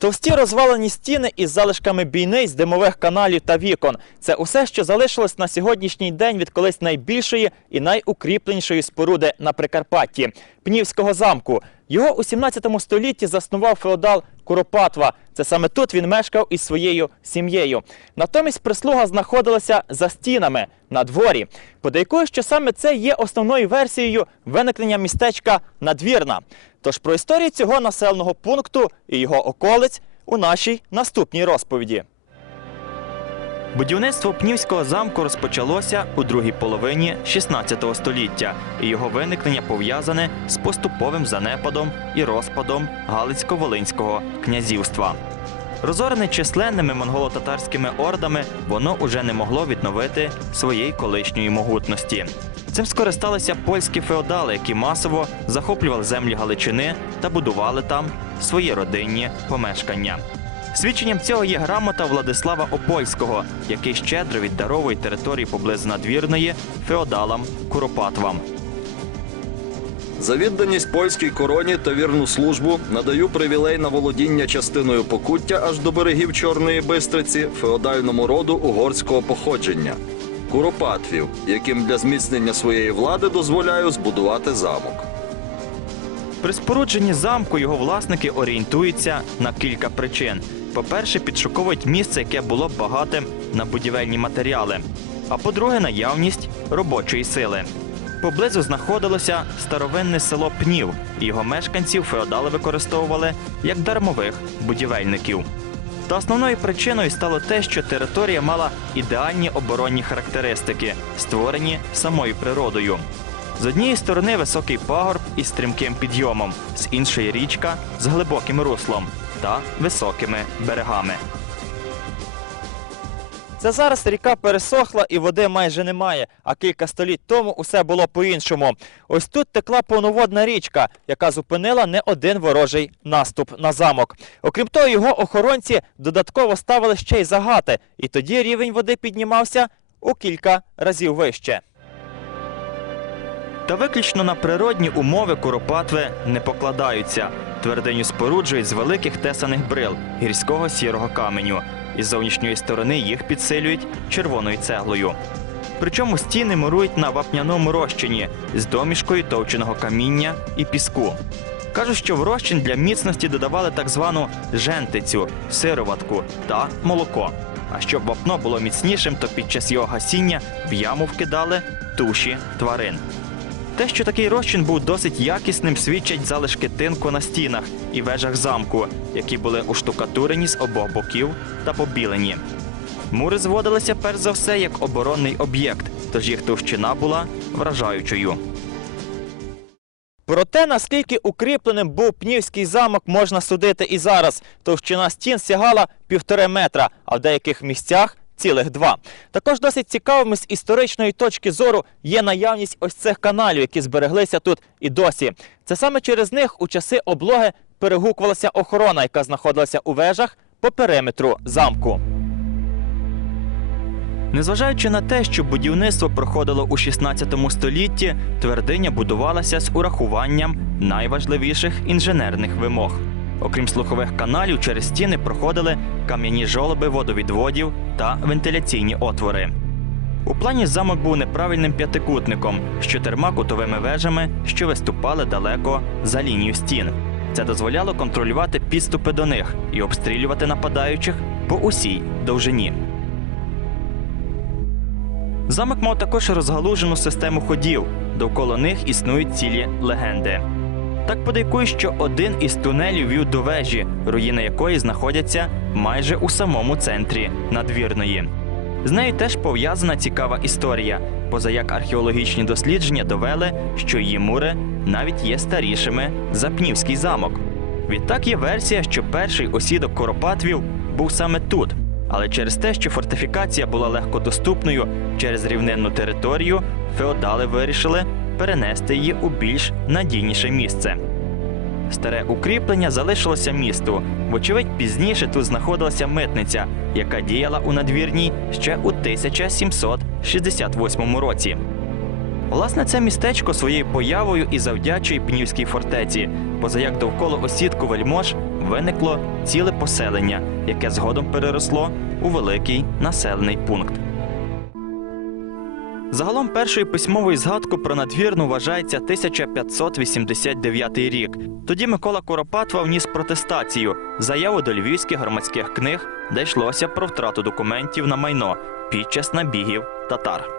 Товсті розвалені стіни із залишками бійниць, димових каналів та вікон. Це усе, що залишилось на сьогоднішній день від колись найбільшої і найукріпленішої споруди на Прикарпатті Пнівського замку. Його у 17 столітті заснував феодал Куропатва. Це саме тут він мешкав із своєю сім'єю. Натомість прислуга знаходилася за стінами на дворі. Подейкує, що саме це є основною версією виникнення містечка Надвірна. Тож про історію цього населеного пункту і його околиць у нашій наступній розповіді. Будівництво Пнівського замку розпочалося у другій половині 16 століття, і його виникнення пов'язане з поступовим занепадом і розпадом Галицько-Волинського князівства. Розорене численними монголо-татарськими ордами, воно уже не могло відновити своєї колишньої могутності. Цим скористалися польські феодали, які масово захоплювали землі Галичини та будували там свої родинні помешкання. Свідченням цього є грамота Владислава Опольського, який щедро віддаровує території поблизу надвірної феодалам Куропатвам. За відданість польській короні та вірну службу надаю привілей на володіння частиною покуття аж до берегів Чорної Бистриці феодальному роду угорського походження Куропатвів, яким для зміцнення своєї влади дозволяю збудувати замок. При спорудженні замку його власники орієнтуються на кілька причин. По-перше, підшуковують місце, яке було багатим на будівельні матеріали. А по-друге, наявність робочої сили. Поблизу знаходилося старовинне село Пнів, його мешканців феодали використовували як дармових будівельників. Та основною причиною стало те, що територія мала ідеальні оборонні характеристики, створені самою природою. З однієї сторони високий пагорб із стрімким підйомом, з іншої річка з глибоким руслом та високими берегами. Це зараз ріка пересохла і води майже немає, а кілька століть тому усе було по-іншому. Ось тут текла повноводна річка, яка зупинила не один ворожий наступ на замок. Окрім того, його охоронці додатково ставили ще й загати, і тоді рівень води піднімався у кілька разів вище. Та виключно на природні умови Куропатви не покладаються. Твердиню споруджують з великих тесаних брил гірського сірого каменю. Із зовнішньої сторони їх підсилюють червоною цеглою. Причому стіни мурують на вапняному розчині з домішкою товченого каміння і піску. Кажуть, що в розчин для міцності додавали так звану жентицю, сироватку та молоко. А щоб вапно було міцнішим, то під час його гасіння в яму вкидали туші тварин. Те, що такий розчин був досить якісним, свідчать залишки тинку на стінах і вежах замку, які були уштукатурені з обох боків та побілені. Мури зводилися перш за все як оборонний об'єкт, тож їх товщина була вражаючою. Про те, наскільки укріпленим був Пнівський замок, можна судити і зараз. Товщина стін сягала півтори метра, а в деяких місцях цілих два. Також досить цікавими з історичної точки зору є наявність ось цих каналів, які збереглися тут і досі. Це саме через них у часи облоги перегукувалася охорона, яка знаходилася у вежах по периметру замку. Незважаючи на те, що будівництво проходило у 16 столітті, твердиня будувалася з урахуванням найважливіших інженерних вимог. Окрім слухових каналів, через стіни проходили кам'яні жолоби водовідводів та вентиляційні отвори. У плані замок був неправильним п'ятикутником з чотирма кутовими вежами, що виступали далеко за лінію стін. Це дозволяло контролювати підступи до них і обстрілювати нападаючих по усій довжині. Замок мав також розгалужену систему ходів. Довкола них існують цілі легенди. Так подейкує, що один із тунелів вів до вежі, руїни якої знаходяться майже у самому центрі надвірної. З нею теж пов'язана цікава історія, поза як археологічні дослідження довели, що її мури навіть є старішими за Пнівський замок. Відтак є версія, що перший осідок Коропатвів був саме тут, але через те, що фортифікація була легкодоступною через рівнинну територію, феодали вирішили перенести її у більш надійніше місце. Старе укріплення залишилося місту. Вочевидь, пізніше тут знаходилася митниця, яка діяла у надвірній ще у 1768 році. Власне, це містечко своєю появою і завдячує Пнівській фортеці, поза як довкола осідку вельмож виникло ціле поселення, яке згодом переросло у великий населений пункт. Загалом першою письмовою згадку про надвірну вважається 1589 рік. Тоді Микола Куропатва вніс протестацію, заяву до львівських громадських книг, де йшлося про втрату документів на майно під час набігів татар.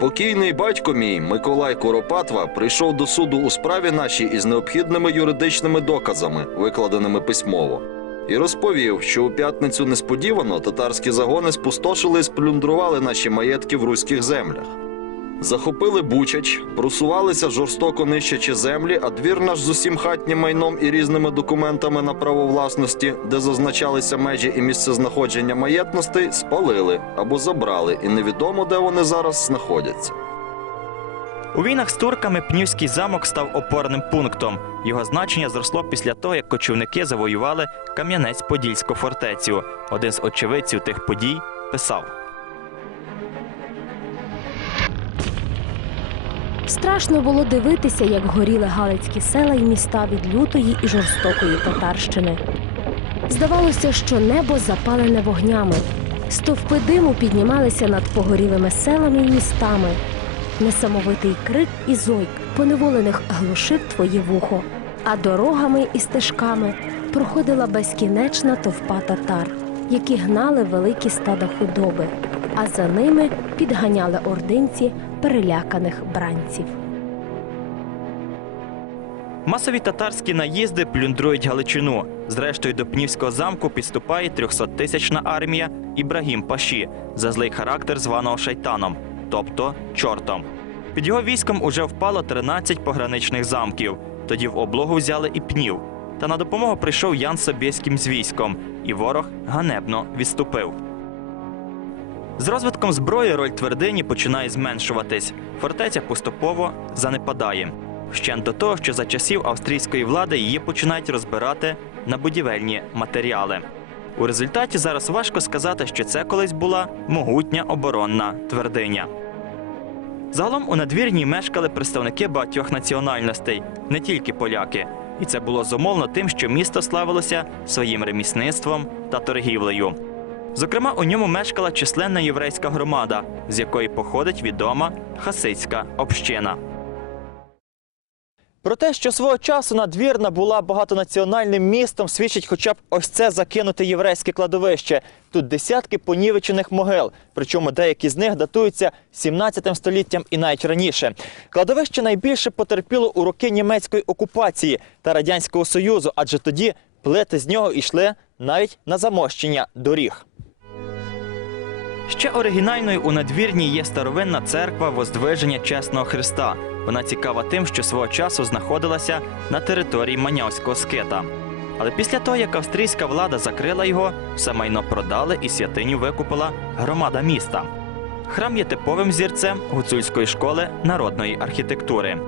Покійний батько мій Миколай Коропатва прийшов до суду у справі нашій із необхідними юридичними доказами, викладеними письмово, і розповів, що у п'ятницю несподівано татарські загони спустошили і сплюндрували наші маєтки в руських землях. Захопили Бучач, просувалися жорстоко нищачи землі, а двір наш з усім хатнім майном і різними документами на право власності, де зазначалися межі і місце знаходження маєтностей, спалили або забрали, і невідомо, де вони зараз знаходяться. У війнах з турками Пнівський замок став опорним пунктом. Його значення зросло після того, як кочівники завоювали Кам'янець-Подільську фортецю. Один з очевидців тих подій писав. Страшно було дивитися, як горіли галицькі села і міста від лютої і жорстокої татарщини. Здавалося, що небо запалене вогнями. Стовпи диму піднімалися над погорілими селами і містами. Несамовитий крик і зойк поневолених глушив твоє вухо, а дорогами і стежками проходила безкінечна товпа татар, які гнали великі стада худоби, а за ними підганяли ординці переляканих бранців. Масові татарські наїзди плюндрують Галичину. Зрештою, до Пнівського замку підступає 300-тисячна армія Ібрагім Паші за злий характер званого шайтаном, тобто чортом. Під його військом уже впало 13 пограничних замків. Тоді в облогу взяли і пнів. Та на допомогу прийшов Ян Собєським з військом, і ворог ганебно відступив. З розвитком зброї роль твердині починає зменшуватись. Фортеця поступово занепадає. Вщент до того, що за часів австрійської влади її починають розбирати на будівельні матеріали. У результаті зараз важко сказати, що це колись була могутня оборонна твердиня. Загалом у надвірній мешкали представники багатьох національностей, не тільки поляки. І це було зумовлено тим, що місто славилося своїм ремісництвом та торгівлею. Зокрема, у ньому мешкала численна єврейська громада, з якої походить відома хасидська община. Про те, що свого часу надвірна була багатонаціональним містом, свідчить хоча б ось це закинуте єврейське кладовище. Тут десятки понівечених могил, причому деякі з них датуються 17 століттям і навіть раніше. Кладовище найбільше потерпіло у роки німецької окупації та радянського союзу, адже тоді плити з нього йшли навіть на замощення доріг. Ще оригінальною у надвірній є старовинна церква Воздвиження Чесного Христа. Вона цікава тим, що свого часу знаходилася на території Манявського скита. Але після того, як австрійська влада закрила його, все майно продали і святиню викупила громада міста. Храм є типовим зірцем гуцульської школи народної архітектури.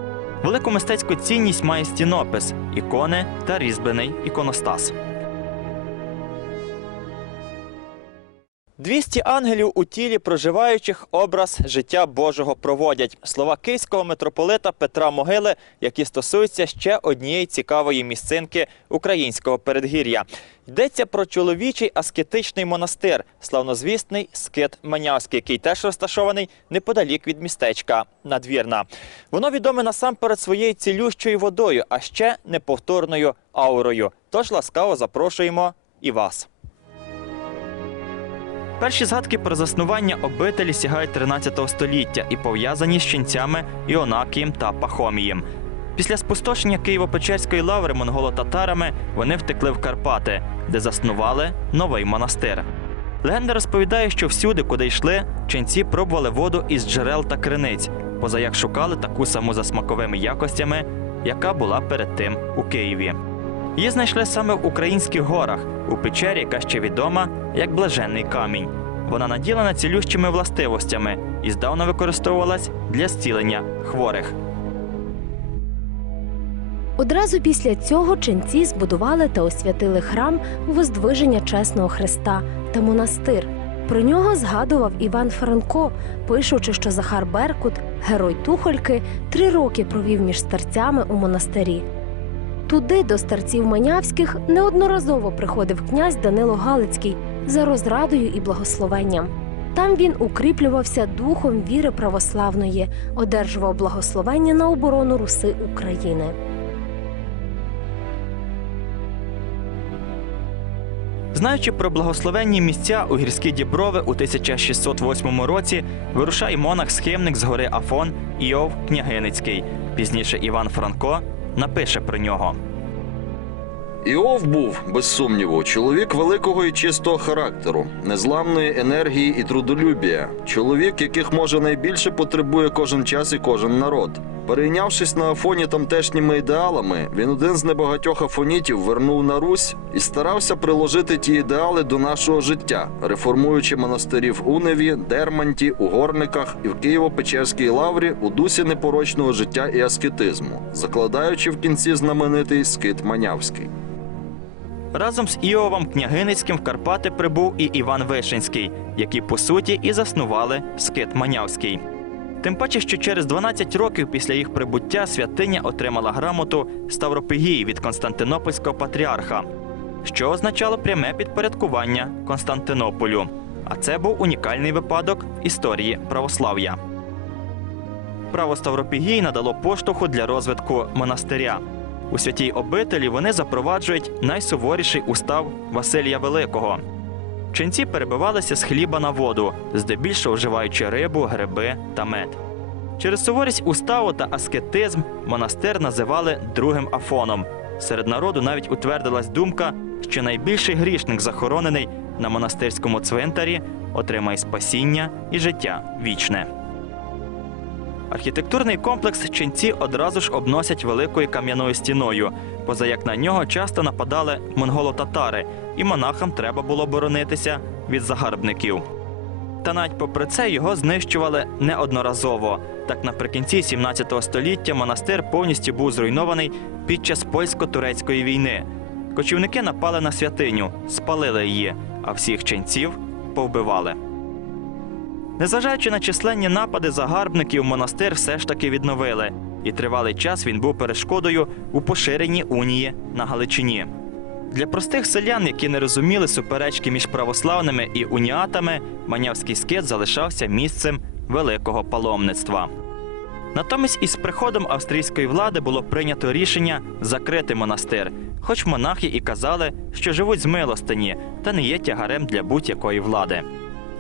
Велику мистецьку цінність має стінопис, ікони та різьблений іконостас. 200 ангелів у тілі проживаючих образ життя Божого проводять. Слова київського митрополита Петра Могили, які стосуються ще однієї цікавої місцинки українського передгір'я. Йдеться про чоловічий аскетичний монастир, славнозвісний скит Манявський, який теж розташований неподалік від містечка Надвірна. Воно відоме насамперед своєю цілющою водою, а ще неповторною аурою. Тож ласкаво запрошуємо і вас. Перші згадки про заснування обителі сягають 13 століття і пов'язані з ченцями Іонакієм та Пахомієм. Після спустошення Києво-Печерської лаври монголо-татарами вони втекли в Карпати, де заснували новий монастир. Легенда розповідає, що всюди, куди йшли, ченці пробували воду із джерел та криниць, поза як шукали таку саму за смаковими якостями, яка була перед тим у Києві. Її знайшли саме в українських горах, у печері, яка ще відома як блаженний камінь. Вона наділена цілющими властивостями і здавна використовувалась для зцілення хворих. Одразу після цього ченці збудували та освятили храм Воздвиження Чесного Христа та монастир. Про нього згадував Іван Франко, пишучи, що Захар Беркут, герой Тухольки, три роки провів між старцями у монастирі. Туди до старців Манявських неодноразово приходив князь Данило Галицький за розрадою і благословенням. Там він укріплювався духом віри православної, одержував благословення на оборону Руси України. Знаючи про благословенні місця у гірські діброви у 1608 році, вирушає монах-схимник з гори Афон Іов Княгиницький. Пізніше Іван Франко напише про нього. Іов був, без сумніву, чоловік великого і чистого характеру, незламної енергії і трудолюбія, чоловік, яких може найбільше потребує кожен час і кожен народ. Перейнявшись на Афоні тамтешніми ідеалами, він один з небагатьох афонітів вернув на Русь і старався приложити ті ідеали до нашого життя, реформуючи монастирі в Уневі, Дерманті, у Горниках і в Києво-Печерській лаврі у дусі непорочного життя і аскетизму, закладаючи в кінці знаменитий скит Манявський. Разом з Іовом Княгиницьким в Карпати прибув і Іван Вишинський, які по суті і заснували скит Манявський. Тим паче, що через 12 років після їх прибуття святиня отримала грамоту Ставропигії від Константинопольського патріарха, що означало пряме підпорядкування Константинополю. А це був унікальний випадок в історії православ'я. Право Ставропігії надало поштовху для розвитку монастиря. У святій обителі вони запроваджують найсуворіший устав Василія Великого. Ченці перебивалися з хліба на воду, здебільшого вживаючи рибу, гриби та мед. Через суворість уставу та аскетизм монастир називали другим Афоном. Серед народу навіть утвердилась думка, що найбільший грішник, захоронений на монастирському цвинтарі, отримає спасіння і життя вічне. Архітектурний комплекс ченці одразу ж обносять великою кам'яною стіною, поза як на нього часто нападали монголо-татари, і монахам треба було боронитися від загарбників. Та навіть попри це його знищували неодноразово. Так наприкінці 17 століття монастир повністю був зруйнований під час польсько-турецької війни. Кочівники напали на святиню, спалили її, а всіх ченців повбивали. Незважаючи на численні напади загарбників, монастир все ж таки відновили, і тривалий час він був перешкодою у поширенні унії на Галичині. Для простих селян, які не розуміли суперечки між православними і уніатами, Манявський скит залишався місцем великого паломництва. Натомість із приходом австрійської влади було прийнято рішення закрити монастир, хоч монахи і казали, що живуть з милостині та не є тягарем для будь-якої влади.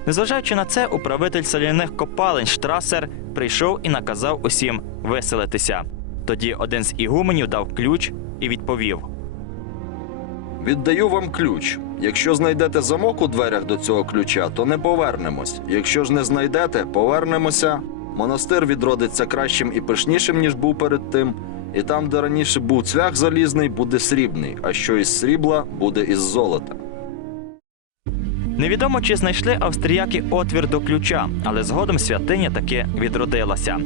Незважаючи на це, управитель соляних копалень Штрасер прийшов і наказав усім виселитися. Тоді один з ігуменів дав ключ і відповів: Віддаю вам ключ. Якщо знайдете замок у дверях до цього ключа, то не повернемось. Якщо ж не знайдете, повернемося. Монастир відродиться кращим і пишнішим, ніж був перед тим. І там, де раніше був цвях залізний, буде срібний, а що із срібла буде із золота. Невідомо, чи знайшли австріяки отвір до ключа, але згодом святиня таки відродилася.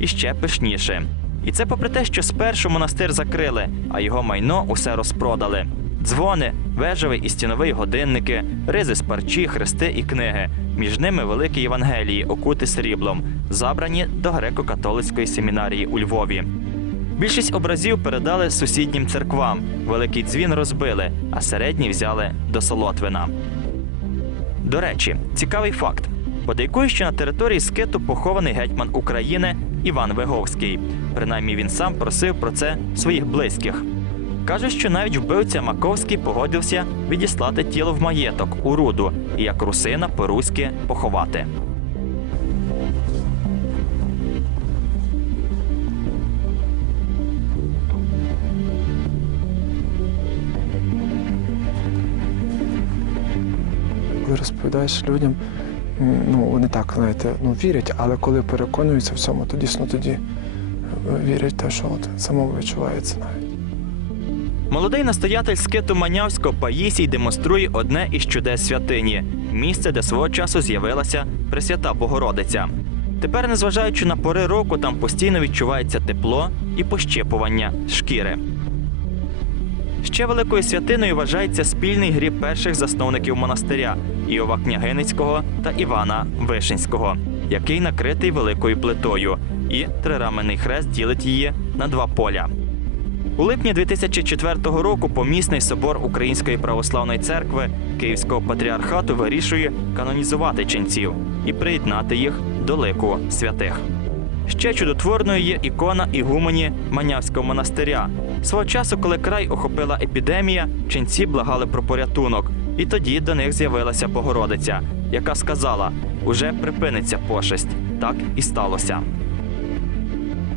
І ще пишніше. І це попри те, що спершу монастир закрили, а його майно усе розпродали. Дзвони, вежовий і стіновий годинники, ризи з парчі, хрести і книги. Між ними великі Євангелії, окути сріблом, забрані до греко-католицької семінарії у Львові. Більшість образів передали сусіднім церквам. Великий дзвін розбили, а середній взяли до Солотвина. До речі, цікавий факт. Подейкує, що на території скиту похований гетьман України Іван Виговський. Принаймні він сам просив про це своїх близьких. Каже, що навіть вбивця Маковський погодився відіслати тіло в маєток у руду і як русина по-руськи поховати. Розповідаєш людям, ну вони так, знаєте, ну вірять, але коли переконуються в цьому, то дійсно тоді е, вірять те, що от самому відчувається навіть. Молодий настоятель скиту Манявського Паїсій демонструє одне із чудес святині місце, де свого часу з'явилася Пресвята Богородиця. Тепер, незважаючи на пори року, там постійно відчувається тепло і пощипування шкіри. Ще великою святиною вважається спільний гріб перших засновників монастиря Іова Княгиницького та Івана Вишинського, який накритий великою плитою, і трираменний хрест ділить її на два поля. У липні 2004 року помісний собор Української православної церкви Київського патріархату вирішує канонізувати ченців і приєднати їх до лику святих. Ще чудотворною є ікона ігумені Манявського монастиря. Свого часу, коли край охопила епідемія, ченці благали про порятунок, і тоді до них з'явилася Богородиця, яка сказала: уже припиниться пошесть. Так і сталося.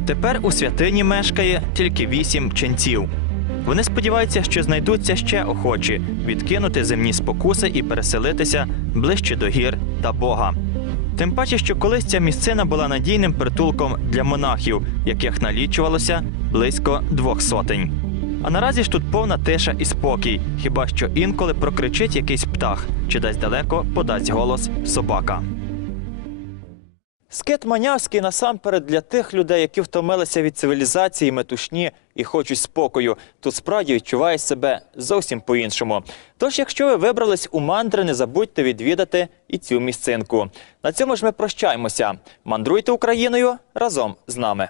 Тепер у святині мешкає тільки вісім ченців. Вони сподіваються, що знайдуться ще охочі відкинути земні спокуси і переселитися ближче до гір та Бога. Тим паче, що колись ця місцина була надійним притулком для монахів, яких налічувалося близько двох сотень. А наразі ж тут повна тиша і спокій, хіба що інколи прокричить якийсь птах чи десь далеко подасть голос собака. Скит Манявський насамперед для тих людей, які втомилися від цивілізації, метушні і хочуть спокою. Тут справді відчувають себе зовсім по-іншому. Тож, якщо ви вибрались у мандри, не забудьте відвідати і цю місцинку. На цьому ж ми прощаємося. Мандруйте Україною разом з нами.